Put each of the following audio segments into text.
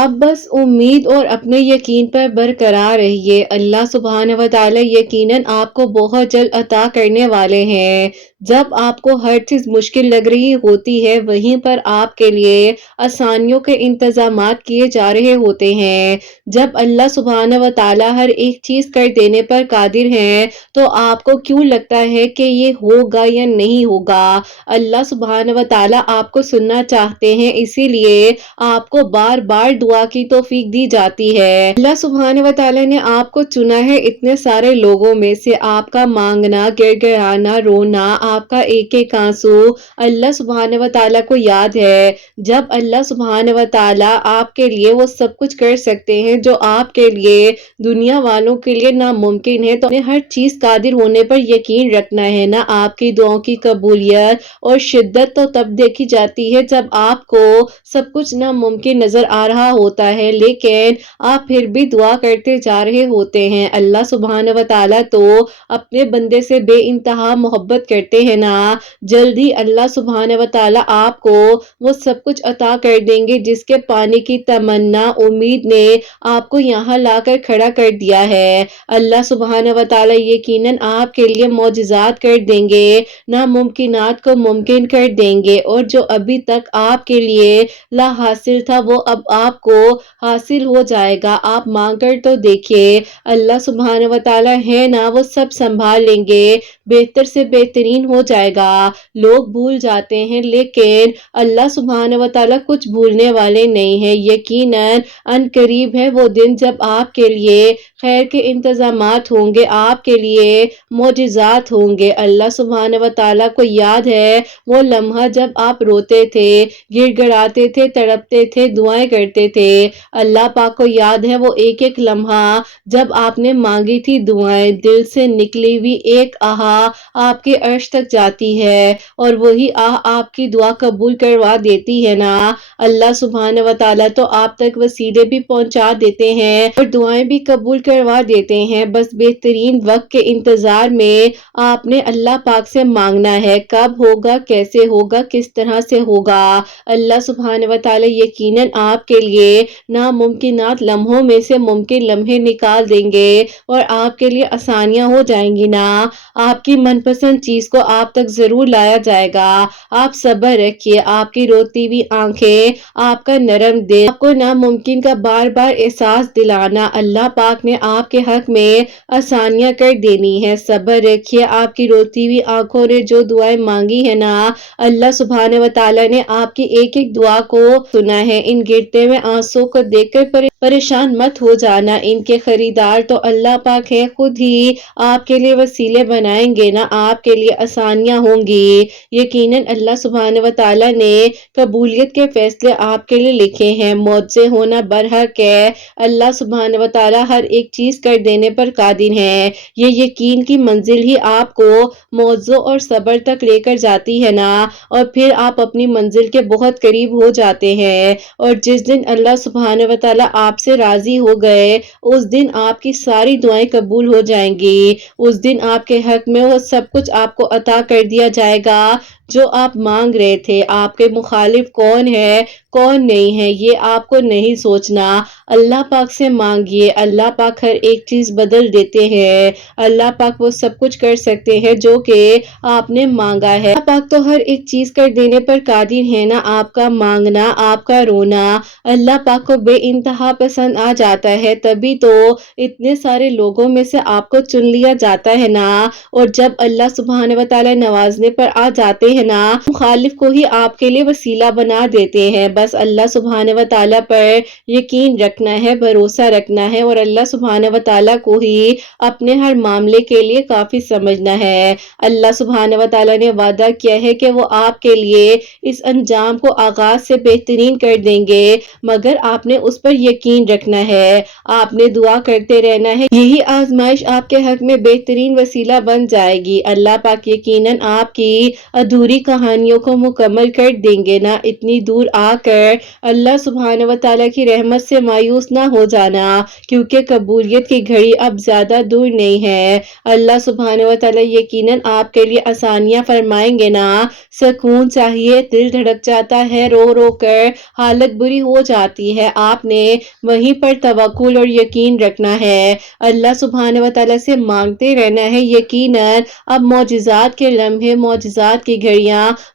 آپ بس امید اور اپنے یقین پر برقرار رہیے، اللہ سبحانہ و تعالی یقیناً آپ کو بہت جلد عطا کرنے والے ہیں۔ جب آپ کو ہر چیز مشکل لگ رہی ہوتی ہے وہیں پر آپ کے لیے آسانیوں کے انتظامات کیے جا رہے ہوتے ہیں۔ جب اللہ سبحانہ و تعالی ہر ایک چیز کر دینے پر قادر ہیں تو آپ کو کیوں لگتا ہے کہ یہ ہوگا یا نہیں ہوگا؟ اللہ سبحانہ و تعالی آپ کو سننا چاہتے ہیں، اسی لیے آپ کو بار بار دعا کی توفیق دی جاتی ہے۔ اللہ سبحانہ و تعالی نے آپ کو چنا ہے اتنے سارے لوگوں میں سے، آپ کا مانگنا، گر گرانا، رونا، آپ کا ایک ایک آنسو اللہ سبحانہ و تعالی کو یاد ہے۔ جب اللہ سبحانہ و تعالی آپ کے لیے وہ سب کچھ کر سکتے ہیں جو آپ کے لیے دنیا والوں کے لیے ناممکن ہے، تو ہر چیز قادر ہونے پر یقین رکھنا ہے نا۔ آپ کی دعاؤں کی قبولیت اور شدت تو تب دیکھی جاتی ہے جب آپ کو سب کچھ ناممکن نظر آ رہا ہوتا ہے لیکن آپ پھر بھی دعا کرتے جا رہے ہوتے ہیں۔ اللہ سبحانہ و تعالی تو اپنے بندے سے بے انتہا محبت کرتے ہیں نا۔ جلدی اللہ سبحانہ و تعالی آپ کو وہ سب کچھ عطا کر دیں گے جس کے پانے کی تمنا امید نے آپ کو یہاں لا کر کھڑا کر دیا ہے۔ اللہ سبحانہ و تعالی یقیناً آپ کے لیے معجزات کر دیں گے، ناممکنات کو ممکن کر دیں گے، اور جو ابھی تک آپ کے لیے لا حاصل تھا وہ اب آپ کو حاصل ہو جائے گا۔ آپ مانگ کر تو دیکھیے، اللہ سبحانہ و تعالی ہے نا، وہ سب سنبھال لیں گے، بہتر سے بہترین ہو جائے گا۔ لوگ بھول جاتے ہیں لیکن اللہ سبحانہ و تعالی کچھ بھولنے والے نہیں ہیں۔ یقیناً ان قریب ہے وہ دن جب آپ کے لیے خیر کے انتظامات ہوں گے، آپ کے لیے معجزات ہوں گے۔ اللہ سبحانہ و تعالی کو یاد ہے وہ لمحہ جب آپ روتے تھے، گر گڑاتے تھے، تڑپتے تھے، دعائیں کرتے تھے۔ اللہ پاک کو یاد ہے وہ ایک ایک لمحہ جب آپ نے مانگی تھی دعائیں، دل سے نکلی ہوئی ایک آہا آپ کے عرش تک جاتی ہے اور وہی آہ آپ کی دعا قبول کروا دیتی ہے نا۔ اللہ سبحانہ و تعالی تو آپ تک وسیلے بھی پہنچا دیتے ہیں اور دعائیں بھی قبول کروا دیتے ہیں۔ بس بہترین وقت کے انتظار میں آپ نے اللہ پاک سے مانگنا ہے، کب ہوگا، کیسے ہوگا، کس طرح سے ہوگا۔ اللہ سبحانہ و تعالی یقیناً آپ کے لیے ناممکنات لمحوں میں سے ممکن لمحے نکال دیں گے اور آپ کے لیے آسانیاں ہو جائیں گی نا۔ آپ کی من پسند چیز کو آپ تک ضرور لایا جائے گا۔ آپ صبر رکھیے، آپ کی روتی ہوئی آنکھیں، آپ کا نرم دل آپ کو ناممکن کا بار بار احساس دلانا، اللہ پاک نے آپ کے حق میں آسانیاں کر دینی ہے۔ صبر رکھیے، آپ کی روتی ہوئی آنکھوں نے جو دعائیں مانگی ہے نا، اللہ سبحانہ و تعالی نے آپ کی ایک ایک دعا کو سنا ہے۔ ان گرتے ہوئے آنسوں کو دیکھ کر پریشان مت ہو جانا، ان کے خریدار تو اللہ پاک ہے، خود ہی آپ کے لیے وسیلے بنائیں گے نا، آپ کے لیے آسانیاں ہوں گی۔ یقیناً اللہ سبحانہ و تعالی نے قبولیت کے فیصلے آپ کے لیے لکھے ہیں، معجزے ہونا برحق ہے۔ اللہ سبحانہ و تعالی ہر ایک چیز کر دینے پر قادر ہے۔ یہ یقین کی منزل ہی آپ کو معجزوں اور صبر تک لے کر جاتی ہے نا، اور پھر آپ اپنی منزل کے بہت قریب ہو جاتے ہیں۔ اور جس دن اللہ سبحانہ و تعالی آپ سے راضی ہو گئے اس دن آپ کی ساری دعائیں قبول ہو جائیں گی، اس دن آپ کے حق میں وہ سب کچھ آپ کو عطا کر دیا جائے گا جو آپ مانگ رہے تھے۔ آپ کے مخالف کون ہے کون نہیں ہے یہ آپ کو نہیں سوچنا، اللہ پاک سے مانگیے، اللہ پاک ہر ایک چیز بدل دیتے ہیں، اللہ پاک وہ سب کچھ کر سکتے ہیں جو کہ آپ نے مانگا ہے۔ اللہ پاک تو ہر ایک چیز کر دینے پر قادر ہے نا۔ آپ کا مانگنا، آپ کا رونا اللہ پاک کو بے انتہا پسند آ جاتا ہے، تبھی تو اتنے سارے لوگوں میں سے آپ کو چن لیا جاتا ہے نا۔ اور جب اللہ سبحانہ و تعالی نوازنے پر آ جاتے ہیں نا، مخالف کو ہی آپ کے لیے وسیلہ بنا دیتے ہیں۔ بس اللہ سبحانہ و تعالی پر یقین رکھنا ہے، بھروسہ رکھنا ہے اور اللہ سبحانہ و تعالی کو ہی اپنے ہر معاملے کے لیے کافی سمجھنا ہے۔ اللہ سبحانہ و تعالی نے وعدہ کیا ہے کہ وہ آپ کے لیے اس انجام کو آغاز سے بہترین کر دیں گے، مگر آپ نے اس پر یقین رکھنا ہے، آپ نے دعا کرتے رہنا ہے، یہی آزمائش آپ کے حق میں بہترین وسیلہ بن جائے گی۔ اللہ پاک یقیناً آپ کی ادھوری पूरी कहानियों को मुकम्मल कर देंगे ना। इतनी दूर आकर अल्लाह सुब्हान व तआला की रहमत से मायूस ना हो जाना, क्योंकि कबूलियत की घड़ी अब ज़्यादा दूर नहीं है। अल्लाह सुब्हान व तआला यकीनन आपके लिए आसानियाँ फरमाएंगे ना। सुकून चाहिए, दिल धड़क जाता है, रो रो कर हालत बुरी हो जाती है। आपने वहीं पर तवक्कुल और यकीन रखना है, अल्लाह सुब्हान व तआला से मांगते रहना है। यकीनन अब मौजिज़ात के लम्हे, मौजिज़ात की घड़ियाँ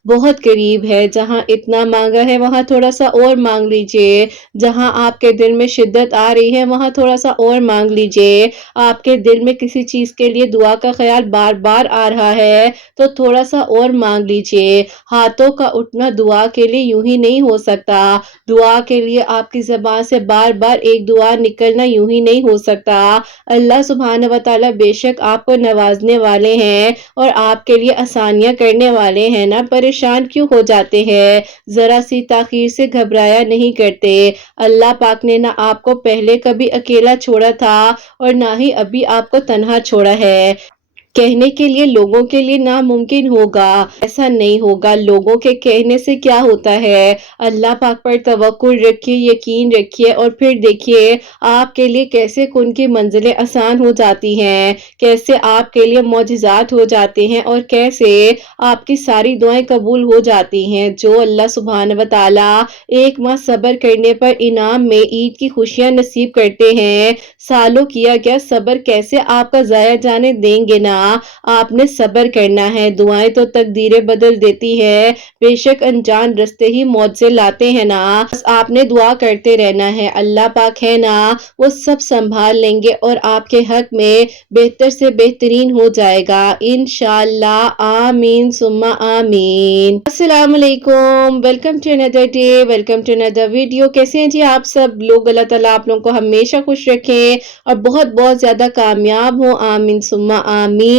बहुत करीब है। जहाँ इतना मांगा है वहाँ थोड़ा सा और मांग लीजिए। जहाँ आपके दिल में शिद्दत आ रही है वहाँ थोड़ा सा और मांग लीजिए। आपके दिल में किसी चीज़ के लिए दुआ का ख्याल बार बार आ रहा है तो थोड़ा सा और मांग लीजिए। हाथों का उठना दुआ के लिए यूं ही नहीं हो सकता। दुआ के लिए आपकी ज़बान से बार बार एक दुआ निकलना यूं ही नहीं हो सकता। अल्लाह सुब्हान व तआला बेशक आपको नवाजने वाले हैं और आपके लिए आसानियाँ करने वाले हैं ना। परेशान क्यों हो जाते हैं? ज़रा सी ताख़ीर से घबराया नहीं करते। अल्लाह पाक ने ना आपको पहले कभी अकेला छोड़ा था और ना ही अभी आपको तन्हा छोड़ा है। कहने के लिए लोगों के लिए नामुमकिन होगा, ऐसा नहीं होगा। लोगों के कहने से क्या होता है? अल्लाह पाक पर तवक्कुल रखिए, यकीन रखिए और फिर देखिए आपके लिए कैसे उनकी मंजिलें आसान हो जाती हैं, कैसे आपके लिए मौजिज़ात हो जाते हैं और कैसे आपकी सारी दुआएं कबूल हो जाती हैं। जो अल्लाह सुब्हान व तआला एक माह सब्र करने पर इनाम में ईद की खुशियां नसीब करते हैं, सालों किया गया सब्र कैसे आपका ज़ाया जाने देंगे ना। आपने सब्र करना है। दुआएं तो तकदीरें बदल देती है, बेशक अनजान रास्ते ही मौत से लाते हैं ना। बस आपने दुआ करते रहना है। अल्लाह पाक है ना, वो सब संभाल लेंगे और आपके हक में बेहतर से बेहतरीन हो जाएगा इंशाअल्लाह। आमीन सुम्मा आमीन। अस्सलाम वालेकुम, welcome to another day, welcome to another video. कैसे हैं जी आप सब लोग? अल्लाह ताला आप लोगों को हमेशा खुश रखें और बहुत बहुत ज्यादा कामयाब हो। आमीन सुम्मा आमीन।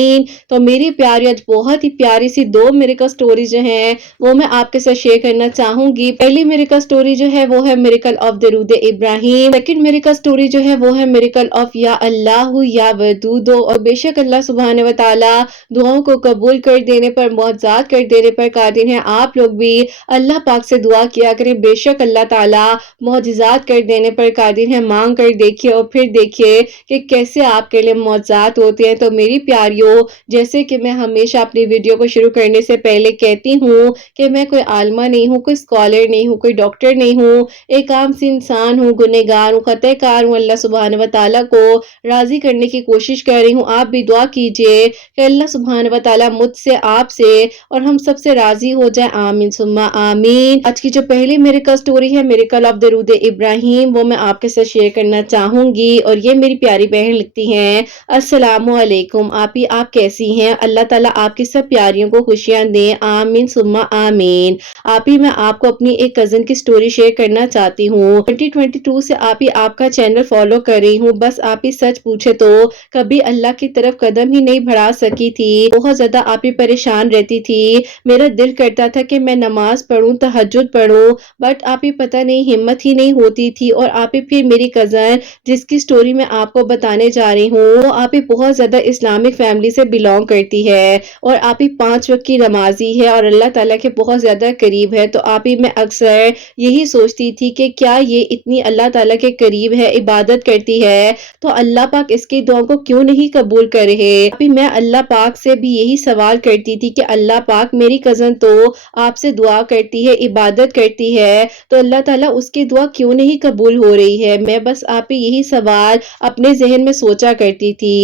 तो मेरी प्यारी आज बहुत ही प्यारी सी दो मिरेकल स्टोरी जो है वो मैं आपके साथ शेयर करना चाहूंगी। पहली मिरेकल स्टोरी जो है वो है मिरेकल ऑफ दरूद इब्राहिम। सेकंड मिरेकल स्टोरी जो है वो है मिरेकल ऑफ या अल्लाह या वदूदो। और बेशक अल्लाह सुब्हान व तआला दुआओं को कबूल कर देने पर, मुआवजात कर देने पर कादिर है। आप लोग भी अल्लाह पाक से दुआ किया करें, बेशक अल्लाह ताला मौजिज़ात कर देने पर कादिर है। मांग कर देखिए और फिर देखिए कि कैसे आपके लिए मौजिज़ात होते हैं। तो मेरी प्यारियों, जैसे कि मैं हमेशा अपनी वीडियो को शुरू करने से पहले कहती हूँ कि मैं कोई आलिमा नहीं हूँ, कोई स्कॉलर नहीं हूँ, कोई डॉक्टर नहीं हूँ, एक आम सी इंसान हूँ, गुनहगार हूँ, खतकार हूँ। अल्लाह सुब्हान व तआला को राज़ी करने की कोशिश कर रही हूँ। आप भी दुआ कीजिए कि अल्लाह सुब्हान व तआला मुझसे, आपसे और हम सबसे राज़ी हो जाए। आमीन सुम्मा आमीन। आज की जो पहली मिरेकल स्टोरी है, मिरेकल ऑफ दरूद इब्राहिम, वो मैं आपके साथ शेयर करना चाहूंगी। और ये मेरी प्यारी बहन लिखती हैं, अस्सलामु अलैकुम आपी, आप कैसी हैं? अल्लाह ताला आपकी सब प्यारियों को खुशियां दें। आमीन सुम्मा आमीन। आपी, मैं आपको अपनी एक कज़न की स्टोरी शेयर करना चाहती हूँ। 2022 से आपी आपका चैनल फॉलो कर रही हूँ। बस आपी सच पूछे तो कभी अल्लाह की तरफ कदम ही नहीं बढ़ा सकी थी। बहुत ज्यादा आपी परेशान रहती थी। मेरा दिल करता था कि मैं नमाज पढ़ूं, तहज्जुद पढ़ूं, बट आपी पता नहीं हिम्मत ही नहीं होती थी। और आपी फिर मेरी कज़न जिसकी स्टोरी मैं आपको बताने जा रही हूँ, वो आपी बहुत ज्यादा इस्लामिक फैमिली से बिलोंग करती है और आपी 5 वक्त की नमाजी है और अल्लाह ताला के बहुत ज्यादा करीब है। तो आपी मैं अक्सर यही सोचती थी कि क्या ये इतनी अल्लाह ताला के करीब है, इबादत करती है, तो अल्लाह पाक इसकी दुआ को क्यों नहीं कबूल कर रहे। अभी मैं अल्लाह पाक से भी यही सवाल करती थी कि अल्लाह पाक, मेरी कज़न तो आपसे दुआ करती है, इबादत करती है, तो अल्लाह ताला उसकी दुआ क्यों नहीं कबूल हो रही है। मैं बस आप ही यही सवाल अपने जहन में सोचा करती थी।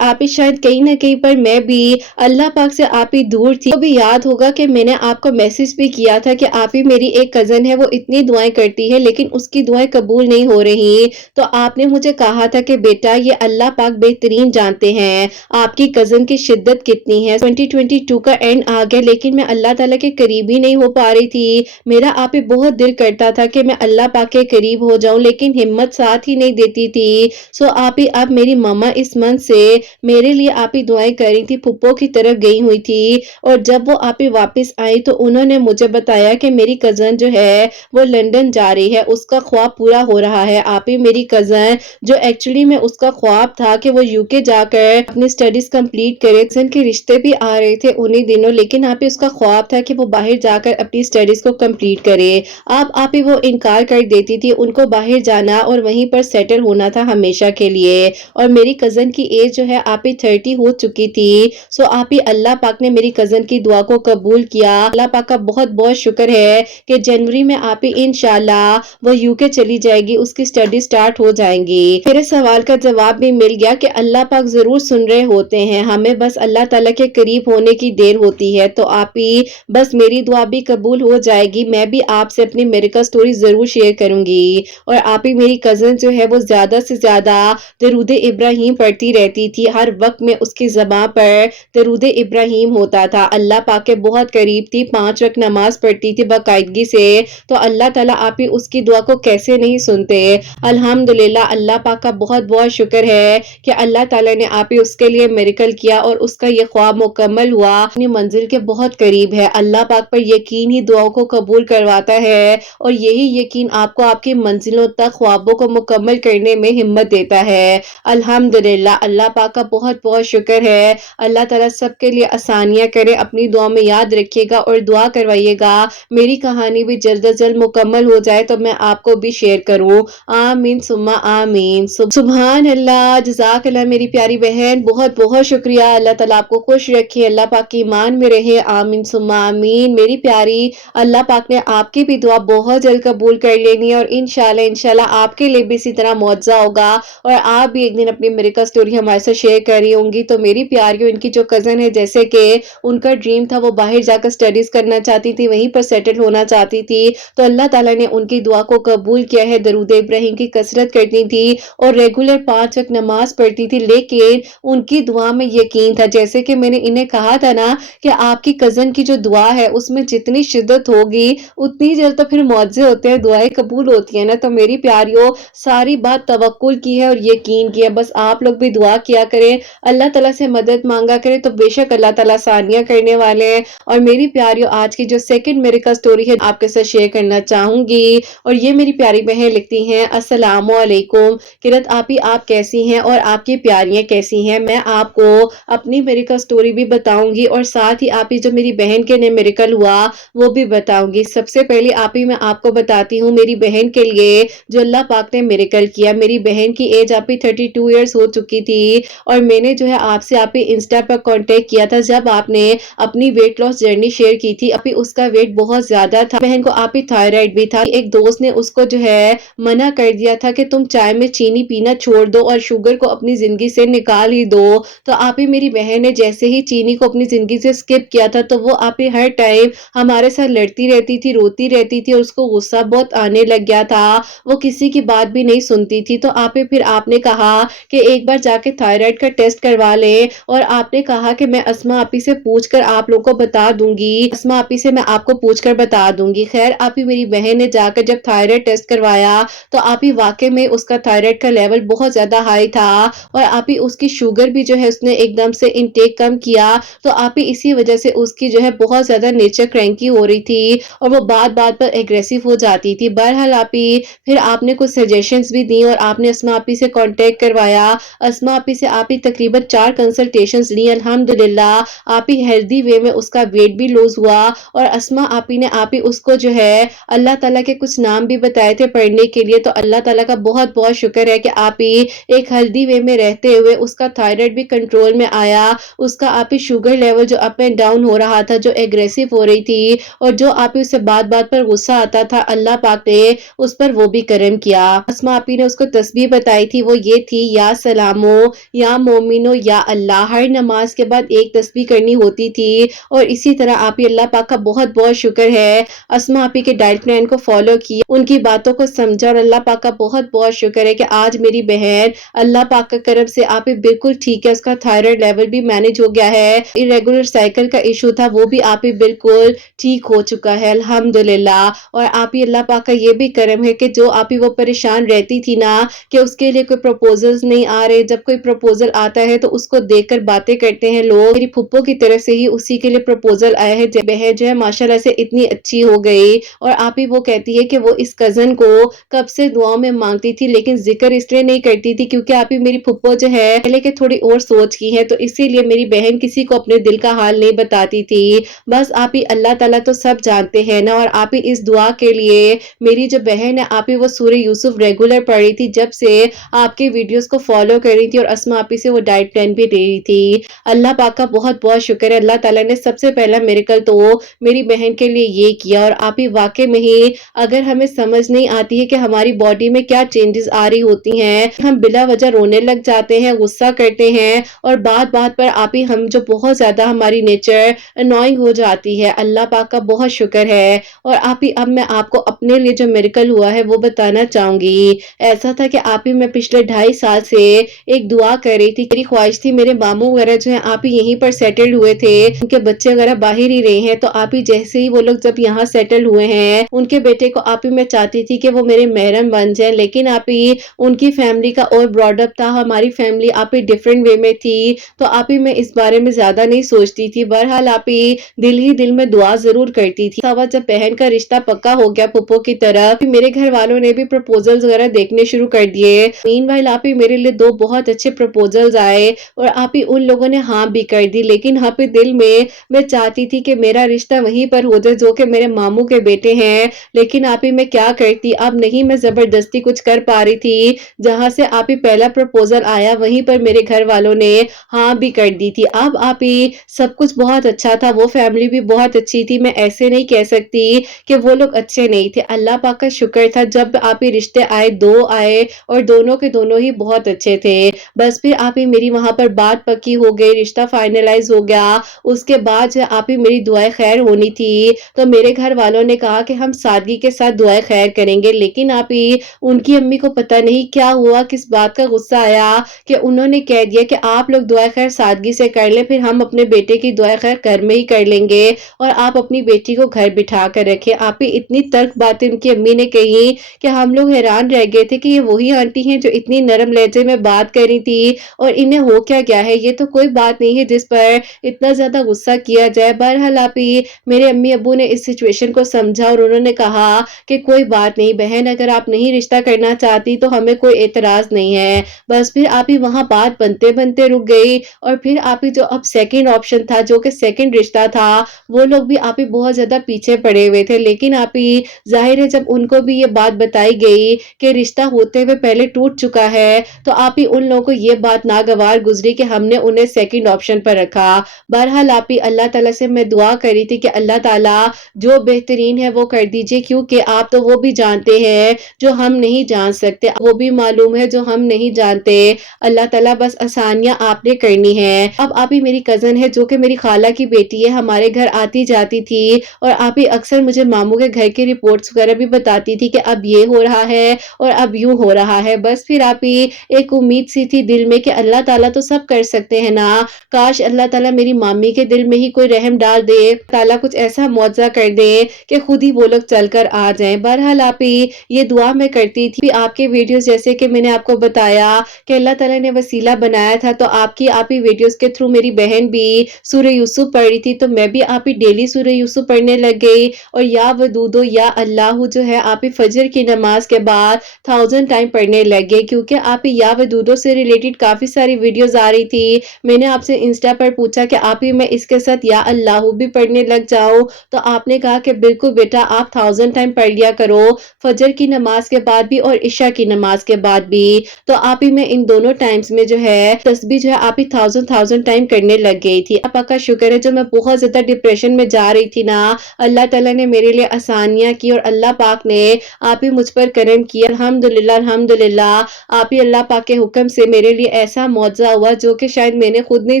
आप ही शायद कहीं ना कहीं पर मैं भी अल्लाह पाक से आप ही दूर थी। तो भी याद होगा कि मैंने आपको मैसेज भी किया था कि आप ही मेरी एक कज़न है, वो इतनी दुआएं करती है लेकिन उसकी दुआएं कबूल नहीं हो रही। तो आपने मुझे कहा था कि बेटा, ये अल्लाह पाक बेहतरीन जानते हैं आपकी कज़न की शिद्दत कितनी है। 2022 का एंड आ गया लेकिन मैं अल्लाह ताला के करीब ही नहीं हो पा रही थी। मेरा आप ही बहुत दिल करता था कि मैं अल्लाह पाक के करीब हो जाऊं, लेकिन हिम्मत साथ ही नहीं देती थी। सो आप ही, अब मेरी मम्मा इस मंथ से मेरे लिए आप ही दुआएं कर रही थी, फुप्पो की तरफ गई हुई थी। और जब वो आप ही वापस आई तो उन्होंने मुझे बताया कि मेरी कज़न जो है वो लंदन जा रही है, उसका ख्वाब पूरा हो रहा है। आप ही मेरी कज़न जो एक्चुअली में उसका ख्वाब था कि वो यूके जाकर अपनी स्टडीज कंप्लीट करे, कज़न के रिश्ते भी आ रहे थे उन्हीं दिनों, लेकिन आप ही उसका ख्वाब था कि वो बाहर जाकर अपनी स्टडीज को कंप्लीट करे। आप ही वो इनकार कर देती थी, उनको बाहर जाना और वहीं पर सेटल होना था हमेशा के लिए। और मेरी कज़न की एज जो है आप ही 30 हो चुकी थी। सो आप ही अल्लाह पाक ने मेरी कज़न की दुआ को कबूल किया। अल्लाह पाक का बहुत बहुत शुक्र है कि जनवरी में आप ही इंशाल्लाह वो यूके चली जाएगी, उसकी स्टडी स्टार्ट हो जाएंगी। मेरे सवाल का जवाब भी मिल गया कि अल्लाह पाक जरूर सुन रहे होते हैं, हमें बस अल्लाह ताला के करीब होने की देर होती है। तो आप ही बस मेरी दुआ भी कबूल हो जाएगी, मैं भी आपसे अपनी मेरिकल स्टोरी जरूर शेयर करूंगी। और आप ही मेरी कज़न जो है वो ज्यादा से ज्यादा दरूद इब्राहिम पढ़ती रहती थी, हर वक्त में उसकी ज़बान पर दरूद इब्राहिम होता था। अल्लाह पाक के बहुत करीब थी, 5 वक्त नमाज पढ़ती थी बाकायदगी से। तो अल्लाह ताला आप ही उसकी दुआ को कैसे नहीं सुनते। अल्हम्दुलिल्लाह, अल्लाह पाक का बहुत बहुत शुक्र है कि अल्लाह ताला ने आप ही उसके लिए मिरेकल किया और उसका ये ख्वाब मुकम्मल हुआ, अपनी मंजिल के बहुत करीब है। अल्लाह पाक पर यकीन ही दुआओं को कबूल करवाता है और यही यकीन आपको आपकी मंजिलों तक ख्वाबों को मुकम्मल करने में हिम्मत देता है। अल्हम्दुलिल्लाह, अल्लाह पाक का बहुत बहुत शुक्र है। अल्लाह ताला सबके लिए आसानियां करे। अपनी दुआ में याद रखिएगा और दुआ करवाइएगा मेरी कहानी भी जल्द से जल्द मुकम्मल हो जाए तो मैं आपको भी शेयर करूं। आमीन सुम्मा आमीन। सुभान अल्लाह, जज़ाकल्लाह मेरी प्यारी बहन, बहुत बहुत शुक्रिया। अल्लाह ताला आपको खुश रखे, अल्लाह पाक की ईमान में रहे। आमीन सुम्मा आमीन। मेरी प्यारी, अल्लाह पाक ने आपकी भी दुआ बहुत जल्द कबूल कर लेनी है और इंशाल्लाह इंशाल्लाह आपके लिए भी इसी तरह मौजज़ा होगा और आप भी एक दिन अपनी मिरेकल स्टोरी हमारे साथ शेयर कर रही होंगी। तो मेरी प्यारियों, इनकी जो कज़न है, जैसे कि उनका ड्रीम था वो बाहर जाकर स्टडीज करना चाहती थी, वहीं पर सेटल होना चाहती थी, तो अल्लाह ताला ने उनकी दुआ को कबूल किया है। दरूद इब्राहिम की कसरत करती थी और रेगुलर 5 वक्त नमाज पढ़ती थी, लेकिन उनकी दुआ में यकीन था। जैसे कि मैंने इन्हें कहा था ना कि आपकी कज़न की जो दुआ है उसमें जितनी शिद्दत होगी उतनी जल्द तो फिर मौजे होते हैं, दुआएं कबूल होती है ना। तो मेरी प्यारियों, सारी बात तवक्कुल की है और यकीन की है। बस आप लोग भी दुआ किया करें, अल्लाह ताला से मदद मांगा करें, तो बेशक अल्लाह ताला आसानियां करने वाले हैं। और मेरी प्यारियों, आज की जो सेकंड मिरेकल स्टोरी है आपके साथ शेयर करना चाहूंगी। और ये मेरी प्यारी बहन लिखती हैं, अस्सलामु अलैकुम किरत आपी, आप कैसी हैं और आपकी प्यारियां कैसी हैं। मैं आपको अपनी मिरेकल स्टोरी भी बताऊंगी और साथ ही आप ही जो मेरी बहन के लिए मिरेकल हुआ वो भी बताऊंगी। सबसे पहले आप ही मैं आपको बताती हूँ मेरी बहन के लिए जो अल्लाह पाक ने मिरेकल किया। मेरी बहन की एज आप ही 32 ईयर्स हो चुकी थी और मैंने जो है आपसे आप ही इंस्टा पर कांटेक्ट किया था जब आपने अपनी वेट लॉस जर्नी शेयर की थी। अभी उसका वेट बहुत ज्यादा था, बहन को आप ही थायराइड भी था। एक दोस्त ने उसको जो है मना कर दिया था कि तुम चाय में चीनी पीना छोड़ दो और शुगर को अपनी जिंदगी से निकाल ही दो। तो आप ही मेरी बहन ने जैसे ही चीनी को अपनी जिंदगी से स्किप किया था तो वो आप ही हर टाइम हमारे साथ लड़ती रहती थी, रोती रहती थी और उसको गुस्सा बहुत आने लग गया था, वो किसी की बात भी नहीं सुनती थी। तो आप ही फिर आपने कहा कि एक बार जाके थायराइड का टेस्ट करवा ले और आपने कहा कि मैं अस्मा आपी से पूछकर आप लोगों को बता दूंगी, अस्मा आपी से मैं आपको पूछकर बता दूंगी। खैर आप ही मेरी बहन ने जाकर जब थायराइड टेस्ट करवाया तो आप ही वाकई में उसका थायराइड का लेवल बहुत ज्यादा हाई था और आप ही उसकी शुगर भी जो है उसने एकदम से इनटेक कम किया। तो आप ही इसी वजह से उसकी जो है बहुत ज्यादा नेचर क्रैंकी हो रही थी और वो बात बात पर एग्रेसिव हो जाती थी। बहरहाल आप ही फिर आपने कुछ सजेशंस भी दी और आपने अस्मा आपी से कांटेक्ट करवाया। अस्मा आपी से आप ही तकरीबन 4 कंसल्टेशंस ली। अल्हम्दुलिल्लाह आप ही हेल्दी वे में उसका वेट भी लूज हुआ और अस्मा आपी ने आप ही उसको जो है अल्लाह ताला के कुछ नाम भी बताए थे पढ़ने के लिए। तो अल्लाह ताला का बहुत बहुत शुक्र है कि आप ही एक हेल्दी वे में रहते हुए उसका थायराइड भी कंट्रोल में आया, उसका आप ही शुगर लेवल जो अप एंड डाउन हो रहा था, जो एग्रेसिव हो रही थी और जो आप ही उससे बात बात पर गुस्सा आता था, अल्लाह पाक ने उस पर वो भी करम किया। अस्मा आपी ने उसको तस्बीह बताई थी, वो ये थी, या सलामो या मोमिनो या अल्लाह। हर नमाज के बाद एक तस्बीह करनी होती थी और इसी तरह आप ही अल्लाह पाक का बहुत बहुत शुक्र है अस्मा आपी के डाइट प्लान को फॉलो किया, उनकी बातों को समझा और अल्लाह पाक का बहुत बहुत शुक्र है कि आज मेरी बहन अल्लाह पाक का करम से आप ही बिल्कुल ठीक है, उसका थायराइड लेवल भी मैनेज हो गया है, इरेगुलर साइकिल का इशू था वो भी आप ही बिल्कुल ठीक हो चुका है अल्हम्दुलिल्लाह। और आप ही अल्लाह पाक का ये भी करम है कि जो आप ही वो परेशान रहती थी ना कि उसके लिए कोई प्रपोजल्स नहीं आ रहे, जब कोई प्रपोजल आता है तो उसको को देखकर बातें करते हैं लोग। मेरी फुप्पो की तरफ से ही उसी के लिए प्रपोजल आया है। बहन जो है माशाल्लाह से इतनी अच्छी हो गई और आप ही वो कहती है कि वो इस कज़न को कब से दुआओं में मांगती थी, लेकिन ज़िक्र इसलिए नहीं करती थी क्योंकि आप ही मेरी फुप्पो जो है पहले के थोड़ी और सोच की है, तो इसीलिए मेरी बहन किसी को अपने दिल का हाल नहीं बताती थी। बस आप ही अल्लाह ताला तो सब जानते हैं ना। और आप ही इस दुआ के लिए मेरी जो बहन है आप ही वो सूरह यूसुफ रेगुलर पढ़ रही थी जब से आपके वीडियोस को फॉलो कर रही थी और अस्मा आप ही से वो डाइट प्लान भी ले रही थी। अल्लाह पाक का बहुत बहुत शुक्र है, अल्लाह ताला ने सबसे पहला मिरेकल तो मेरी बहन के लिए ये किया। और आप ही वाकई में ही अगर हमें समझ नहीं आती है कि हमारी बॉडी में क्या चेंजेस आ रही होती हैं, हम बिला वजह रोने लग जाते हैं, गुस्सा करते हैं और बात बात पर आप ही हम जो बहुत ज्यादा हमारी नेचर अनोइंग हो जाती है। अल्लाह पाक का बहुत शुक्र है। और आप ही अब मैं आपको अपने लिए जो मिरेकल हुआ है वो बताना चाहूंगी। ऐसा था कि आप ही मैं पिछले 2.5 साल से एक दुआ कर रही थी। मेरी ख्वाहिश थी मेरे मामू वगैरह जो है आप ही यहीं पर सेटल्ड हुए थे, उनके बच्चे वगैरह बाहर ही रहे हैं, तो आप ही जैसे ही वो लोग जब यहाँ सेटल हुए हैं उनके बेटे को आप ही मैं चाहती थी कि वो मेरे महरम बन जाए, लेकिन आप ही उनकी फैमिली का और ब्रॉडअप था, हमारी फैमिली आप ही डिफरेंट वे में थी, तो आप ही मैं इस बारे में ज्यादा नहीं सोचती थी। बहरहाल आप ही दिल में दुआ जरूर करती थी। जब बहन का रिश्ता पक्का हो गया पुप्पो की तरफ, मेरे घर वालों ने भी प्रपोजल्स वगैरह देखने शुरू कर दिए। मीनवाइल आप ही मेरे लिए 2 बहुत अच्छे प्रपोजल्स आए और आप ही उन लोगों ने हाँ भी कर दी, लेकिन आप ही दिल में मैं चाहती थी कि मेरा रिश्ता वहीं पर हो जाए जो कि मेरे मामू के बेटे हैं, लेकिन आप ही मैं क्या करती, अब नहीं मैं जबरदस्ती कुछ कर पा रही थी। जहां से आप ही पहला प्रपोजल आया वहीं पर मेरे घर वालों ने हाँ भी कर दी थी। अब आप ही सब कुछ बहुत अच्छा था, वो फैमिली भी बहुत अच्छी थी, मैं ऐसे नहीं कह सकती कि वो लोग अच्छे नहीं थे। अल्लाह पाक का शुक्र था जब आप ही रिश्ते आए, 2 आए और दोनों के दोनों ही बहुत अच्छे थे। बस फिर आप ही मेरी वहां पर बात पक्की हो गई, रिश्ता फाइनलाइज हो गया। उसके बाद जो आप ही मेरी दुआएं खैर होनी थी, तो मेरे घर वालों ने कहा कि हम सादगी के साथ दुआएं खैर करेंगे, लेकिन आप ही उनकी अम्मी को पता नहीं क्या हुआ, किस बात का गुस्सा आया कि उन्होंने कह दिया कि आप लोग दुआएं खैर सादगी से कर ले, फिर हम अपने बेटे की दुआएं खैर घर में ही कर लेंगे और आप अपनी बेटी को घर बिठा कर रखे। आप ही इतनी तर्क बातें उनकी अम्मी ने कही कि हम लोग हैरान रह गए थे कि ये वही आंटी हैं जो इतनी नरम लहजे में बात कर रही थी और इन्हें हो क्या गया है, ये तो कोई बात नहीं है जिस पर इतना ज्यादा गुस्सा किया जाए। बहरहाल आप ही मेरे अम्मी अब्बू ने इस सिचुएशन को समझा और उन्होंने कहा कि कोई बात नहीं बहन, अगर आप नहीं रिश्ता करना चाहती तो हमें कोई एतराज नहीं है। बस फिर आप ही वहां बात बनते बनते रुक गई और फिर आप ही जो अब सेकंड ऑप्शन था जो कि सेकंड रिश्ता था, वो लोग भी आप ही बहुत ज्यादा पीछे पड़े हुए थे, लेकिन आप ही जाहिर है जब उनको भी ये बात बताई गई कि रिश्ता होते हुए पहले टूट चुका है, तो आप ही उन लोगों को ये बात नागवार गुजरी कि हमने उन्हें सेकंड ऑप्शन पर रखा। बहरहाल आप ही अल्लाह ताला से मैं दुआ करी थी कि अल्लाह ताला जो बेहतरीन है वो कर दीजिए, क्योंकि आप तो वो भी जानते हैं जो हम नहीं जान सकते, वो भी मालूम है जो हम नहीं जानते। अल्लाह ताला बस आसानियां आपने करनी है। अब आप ही मेरी कजन है जो कि मेरी खाला की बेटी है, हमारे घर आती जाती थी और आप ही अक्सर मुझे मामू के घर की रिपोर्ट्स वगैरह भी बताती थी कि अब ये हो रहा है और अब यूं हो रहा है। बस फिर आप ही एक उम्मीद सी थी दिल में कि अल्लाह ताला तो सब कर सकते हैं ना, काश अल्लाह ताला मेरी मामी के दिल में ही कोई रहम डाल दे, ताला कुछ ऐसा मौजज़ा कर दे कि खुद ही वो लोग चलकर आ जाएं। बहरहाल आप ही ये दुआ मैं करती थी, आपके वीडियोस जैसे कि मैंने आपको बताया कि अल्लाह ताला ने वसीला बनाया था, तो आपकी आप ही वीडियोस के थ्रू मेरी बहन भी सूरह यूसुफ पढ़ रही थी, तो मैं भी आप ही डेली सूरह यूसुफ पढ़ने लग गई और या वदूदो या अल्लाहू जो है आप ही फजर की नमाज के बाद 1000 टाइम पढ़ने लग गए, क्योंकि आप ही या वदूदो से रिलेटेड काफी सारी वीडियोस आ रही थी। मैंने आपसे इंस्टा पर पूछा कि आप ही मैं इसके साथ या अल्लाहू भी पढ़ने लग जाऊं, तो आपने कहा कि बिल्कुल बेटा आप 1000 टाइम पढ़ लिया करो, फजर की नमाज के बाद भी और इशा की नमाज के बाद भी। तो आप ही मैं इन दोनों टाइम्स में जो है तस्बीह जो है आप ही 1000 टाइम करने लग गई थी। अल्लाह का शुक्र है जो मैं बहुत ज्यादा डिप्रेशन में जा रही थी ना, अल्लाह ताला ने मेरे लिए आसानियां की और अल्लाह पाक ने आप ही मुझ पर करम किया। अल्हम्दुलिल्लाह अल्हम्दुलिल्लाह। आप ही अल्लाह पाक के हुक्म से मेरे लिए ऐसा मौजज़ा हुआ जो कि शायद मैंने खुद नहीं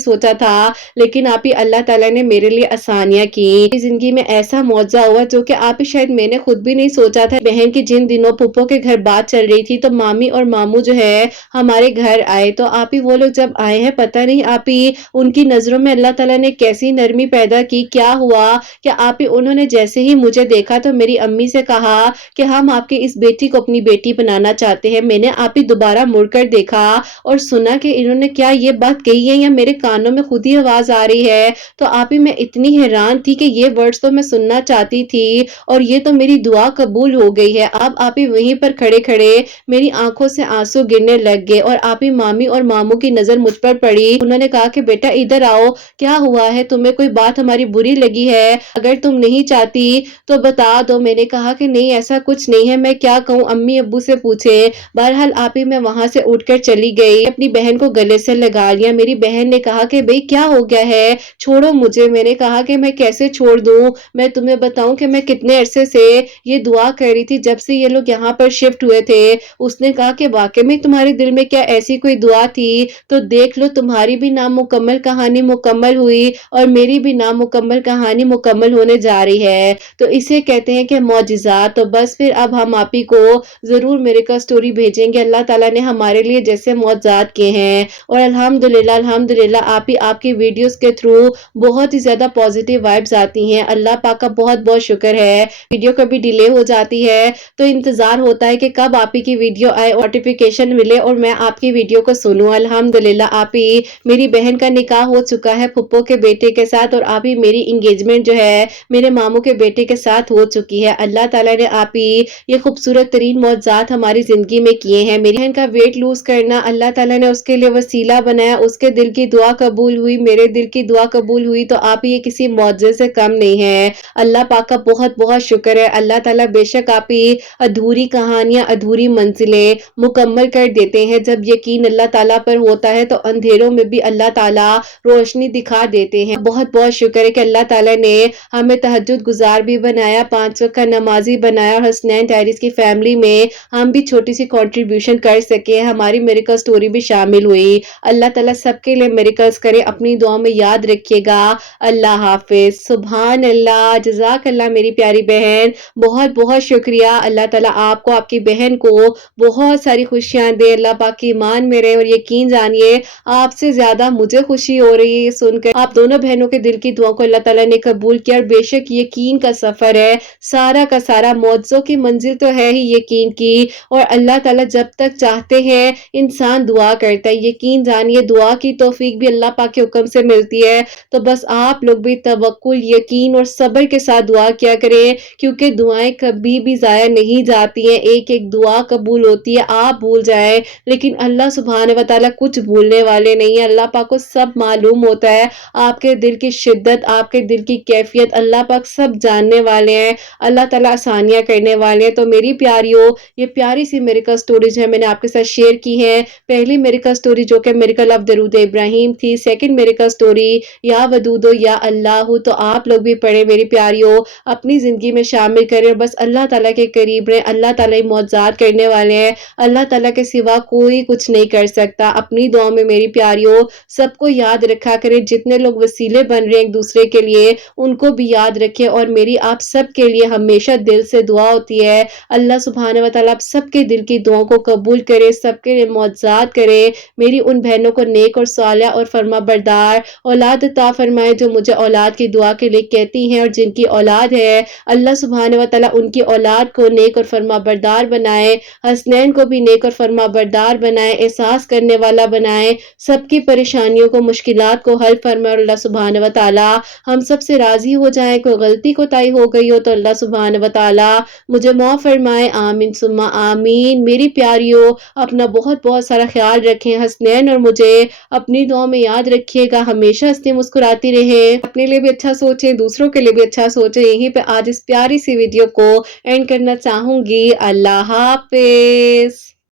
सोचा था, लेकिन आप ही अल्लाह ताला ने मेरे लिए आसानियां की। जिंदगी में ऐसा मौजज़ा हुआ जो कि आप ही शायद मैंने खुद भी नहीं सोचा था। बहन की जिन दिनों पुप्पो के घर बात चल रही थी, तो मामी और मामू जो है हमारे घर आए, तो आप ही वो लोग जब आए हैं पता नहीं आप ही उनकी नजरों में अल्लाह ताला ने कैसी नरमी पैदा की, क्या हुआ कि आप ही उन्होंने जैसे ही मुझे देखा तो मेरी अम्मी से कहा कि हम आपकी इस बेटी को अपनी बेटी बनाना चाहते हैं। मैंने आप ही दोबारा मुड़कर देखा और सुना कि इन्होंने क्या یہ بات کہی ہے یا میرے کانوں میں خود ہی آواز آ رہی ہے؟ تو آپ ہی میں اتنی حیران تھی کہ یہ ورڈز تو میں سننا چاہتی تھی اور یہ تو میری دعا قبول ہو گئی ہے۔ اب آپ ہی وہیں پر کھڑے کھڑے میری آنکھوں سے آنسو گرنے لگ گئے اور آپ ہی مامی اور ماموں کی نظر مجھ پر پڑی۔ انہوں نے کہا کہ بیٹا ادھر آؤ، کیا ہوا ہے؟ تمہیں کوئی بات ہماری بری لگی ہے؟ اگر تم نہیں چاہتی تو بتا دو۔ میں نے کہا کہ نہیں ایسا کچھ نہیں ہے، میں کیا کہوں، امی ابو سے پوچھے۔ بہرحال آپ ہی میں وہاں سے اٹھ کر چلی گئی، اپنی بہن کو گلے سے لگا لیا۔ میری بہن نے کہا کہ بھئی کیا ہو گیا ہے، چھوڑو مجھے۔ میں نے کہا کہ میں کیسے چھوڑ دوں، میں تمہیں بتاؤں کہ میں کتنے عرصے سے یہ دعا کر رہی تھی جب سے یہ لوگ یہاں پر شفٹ ہوئے تھے۔ اس نے کہا کہ واقعی میں تمہارے دل میں کیا ایسی کوئی دعا تھی؟ تو دیکھ لو تمہاری بھی نامکمل کہانی مکمل ہوئی اور میری بھی نامکمل کہانی مکمل ہونے جا رہی ہے۔ تو اسے کہتے ہیں کہ معجزات۔ تو بس پھر اب ہم آپ ہی کو ضرور میریکل سٹوری بھیجیں گے۔ اللہ تعالیٰ نے ہمارے لیے جیسے معجزات کیے ہیں اور الحمدللہ آپ کی ویڈیوز کے تھرو بہت ہی زیادہ پازیٹیو وائبز آتی ہیں۔ اللہ پاک کا بہت بہت شکر ہے۔ ویڈیو کبھی ڈیلے ہو جاتی ہے تو انتظار ہوتا ہے کہ کب آپ ہی کی ویڈیو آئے، نوٹیفیکیشن ملے اور میں آپ کی ویڈیو کو سنوں۔ الحمدللہ آپ ہی میری بہن کا نکاح ہو چکا ہے پھپھو کے بیٹے کے ساتھ اور آپ ہی میری انگیجمنٹ جو ہے میرے ماموں کے بیٹے کے ساتھ ہو چکی ہے۔ اللہ تعالیٰ نے آپ ہی یہ خوبصورت ترین معجزات ہماری زندگی میں کیے ہیں۔ میری بہن کا ویٹ لوز کرنا اللہ تعالیٰ نے اس کے لیے وسیلہ بنایا، اس کے دل کی دعا قبول ہوئی، میرے دل کی دعا قبول ہوئی، تو آپ ہی یہ کسی معجزے سے کم نہیں ہے۔ اللہ پاک کا بہت بہت شکر ہے۔ اللہ تعالیٰ بے شک آپ ہی ادھوری کہانیاں، ادھوری منزلیں مکمل کر دیتے ہیں۔ جب یقین اللہ تعالیٰ پر ہوتا ہے تو اندھیروں میں بھی اللہ تعالیٰ روشنی دکھا دیتے ہیں۔ بہت بہت شکر ہے کہ اللہ تعالیٰ نے ہمیں تہجد گزار بھی بنایا، 5 وقت کا نمازی بنایا اور حسنین ڈائریز کی فیملی میں ہم بھی چھوٹی سی کنٹریبیوشن کر سکے، ہماری میریکل سٹوری بھی شامل ہوئی۔ اللہ تعالیٰ سب کے لیے میریکلز کرے، اپنی دعاؤں میں یاد رکھیے گا۔ اللہ حافظ۔ سبحان اللہ، جزاک اللہ میری پیاری بہن، بہت بہت شکریہ۔ اللہ تعالیٰ آپ کو، آپ کی بہن کو بہت ساری خوشیاں دے، اللہ پاک کی ایمان میں رہے اور یقین جانیے آپ سے زیادہ مجھے خوشی ہو رہی ہے یہ سن کر۔ آپ دونوں بہنوں کے دل کی دعاؤں کو اللہ تعالیٰ نے قبول کیا اور بے شک یقین کا سفر ہے، سارا کا سارا معجزوں کی منزل تو ہے ہی یقین کی، اور اللہ تعالیٰ جب تک چاہتے ہیں انسان دعا کرتا ہے۔ یقین جانیے دعا کی توفیق بھی اللہ پاک کے حکم سے ملتی ہے۔ تو بس آپ لوگ بھی توکل، یقین اور صبر کے ساتھ دعا کیا کریں، کیونکہ دعائیں کبھی بھی ضائع نہیں جاتی ہیں۔ ایک ایک دعا قبول ہوتی ہے، آپ بھول جائیں لیکن اللہ سبحانہ و تعالیٰ کچھ بھولنے والے نہیں ہیں۔ اللہ پاک کو سب معلوم ہوتا ہے، آپ کے دل کی شدت، آپ کے دل کی کیفیت اللہ پاک سب جاننے والے ہیں۔ اللہ تعالیٰ آسانیاں کرنے والے ہیں۔ تو میری پیاریوں، یہ پیاری سی میریکل سٹوریز ہیں میں نے آپ کے ساتھ شیئر کی ہیں۔ پہلی میریکل سٹوری جو کہ میریکل آف درود ابراہیم تھی، سیکنڈ میریکل سٹوری یا ودودو یا اللہ، تو آپ لوگ بھی پڑھیں میری پیاریوں، اپنی زندگی میں شامل کریں، بس اللہ تعالیٰ کے قریب رہیں۔ اللہ تعالیٰ معجزات کرنے والے ہیں، اللہ تعالیٰ کے سوا کوئی کچھ نہیں کر سکتا۔ اپنی دعاؤں میں میری پیاریوں سب کو یاد رکھا کریں، جتنے لوگ وسیلے بن رہے ہیں ایک دوسرے کے لیے ان کو بھی یاد رکھیں، اور میری آپ سب کے لیے ہمیشہ دل سے دعا ہوتی ہے اللہ سبحانہ و تعالیٰ آپ سب کے دل کی دعاؤں کو قبول کرے، سب کے لیے معجزات کرے، میری ان بہنوں کو نیک اور صالح اور فرما بردار اولاد عطا فرمائے جو مجھے اولاد کی دعا کے لیے کہتی ہیں، اور جن کی اولاد ہے اللہ سبحانہ و تعالیٰ ان کی اولاد کو نیک اور فرما بردار بنائے، حسنین کو بھی نیک اور فرما بردار بنائے، احساس کرنے والا بنائے، سب کی پریشانیوں کو، مشکلات کو حل فرمائے، اور اللہ سبحانہ و تعالیٰ ہم سب سے راضی ہو جائیں۔ کوئی غلطی کوتاہی ہو گئی ہو تو اللہ سبحانہ و تعالیٰ مجھے معاف فرمائے، آمین ثم آمین۔ میری پیاریوں اپنا بہت بہت سارا خیال رکھیں، حسنین اور مجھے اپنی دعاؤں میں یاد رکھیے گا، ہمیشہ ہنستے مسکراتی رہیں، اپنے لیے بھی اچھا سوچیں، دوسروں کے لیے بھی اچھا سوچیں۔ یہیں پہ آج اس پیاری سی ویڈیو کو اینڈ کرنا چاہوں گی۔ اللہ حافظ۔